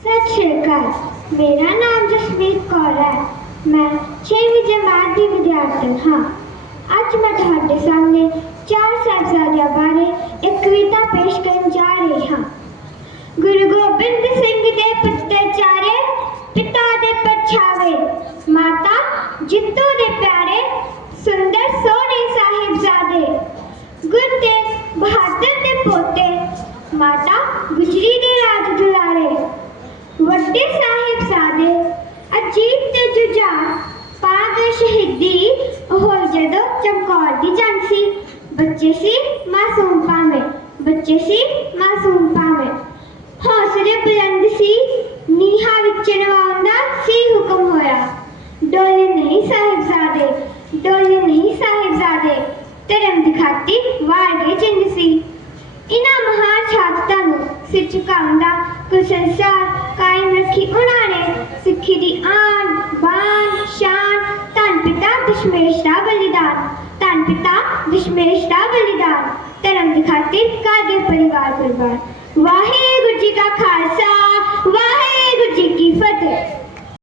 सत श्री अकाल। मेरा नाम जसमीत कौर है। मैं 6वीं जमात की विद्यार्थी हाँ। अज मैं तुहाडे सामने चार साहिबजादियां बारे एक कविता पेश करन जा रही हाँ। गुरु गोबिंद सिंह दे पुत्तर चारे, पिता दे परछावे, माता जित्तो दे प्यारे, सुंदर सोहने साहिबजादे। गुरु तेग बहादुर दे पोते, माता गुजरी दे राज दुलारे। वड्डे साहिबजादे अजीब ते जुझार, पा गए शहीदी होई जदों चमकौर दी जंग सी। बच्चे सी मासूम भावें, बच्चे सी मासूम भावें। हौसले बुलंद सी, नीहा विच नवाउण दा सी हुक्म होया। डोले नहीं साहिबजादे, डोले नहीं साहिबजादे, धर्म दी खातिर वार गए जिंद सी। इन्हां महान शहादतां नूं सिर झुकाउण दा कुल संसार कायम रखी उन्हां ने। सिक्खी दी आन बान शान, धन पिता दशमेश दा बलिदान, धन पिता दशमेश दा बलिदान। धर्म दी खातिर कर गए परिवार कुर्बान। वाहिगुरू जी का खालसा,